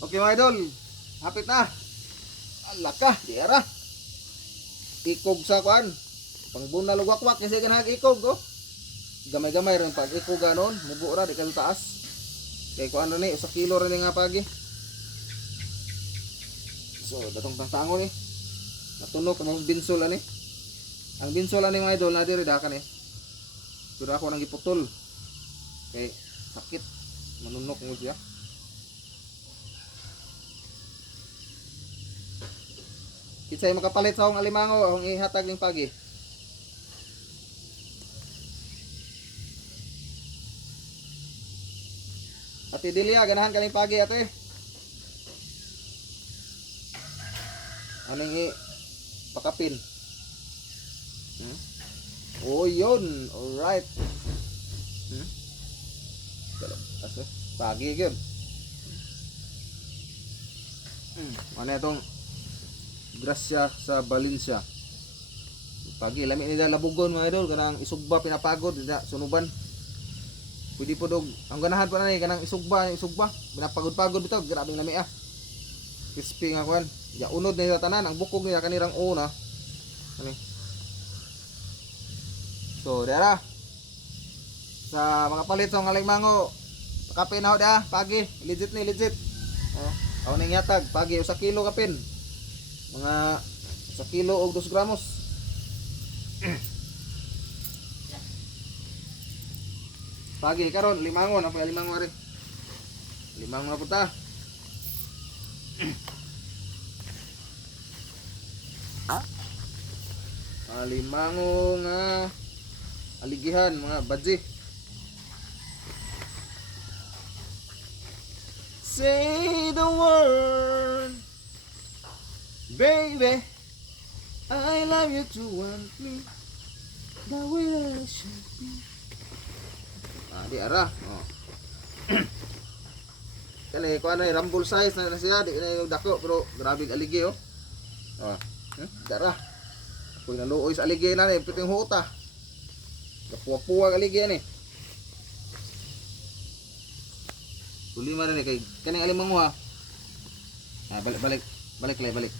Okay mga idol, hapit na. Alaka, di ara. Ikog sa kuan. Pangbuna lugwakwak kasi ganag ikog oh. Gamay-gamay rin pag ikog ganon, mubo ra di ka taas. Kay kuan ra ni 1 kilo ra ni nga pagi. So, datong tantangon ni. Natunog ang binsol ani. Ang binsol ani mga idol na diri dakan eh. Pero ako nang giputol. Kay sakit manunok mo siya. Kisay makapalit sa akong alimango akong ihatag ning pagi. Ate Delia, ganahan kaning pagi ate. Aning pakapin. Oh yun, alright. Asa? Pagi gyud. Ano itong grasya sa Valencia. Pagi lami ni labugon mga idol kanang isugba pinapagod dida sunuban. Pwede po dog ang ganahan pa na ni kanang isugba pinapagod-pagod bitaw grabe lami ah. Crispy nga kuan. Ya unod ni tanan ang bukog niya kanirang una. Ani. So dara. Sa mga palit sa ngaling mango. Kape na ho da pagi legit ni legit. Oh, aw ning yatag pagi 1 kilo kapin. Mga 1 kilo o 2 gramos. Pagi karon limangon apa limangon rin. Limangon na puta. Limangon nga aligihan mga badji. Say the word, baby. I love you to want me the way I should be. Di ara. Oh. Kani ko ano rumble size na siya di na dako pero grabe aligi oh. Oh. Di ara. Kung naluoy sa aligi na ni piting huta. Kapuwa-puwa aligi ni. Tuli man ni kay kaning alimango ha. Balik.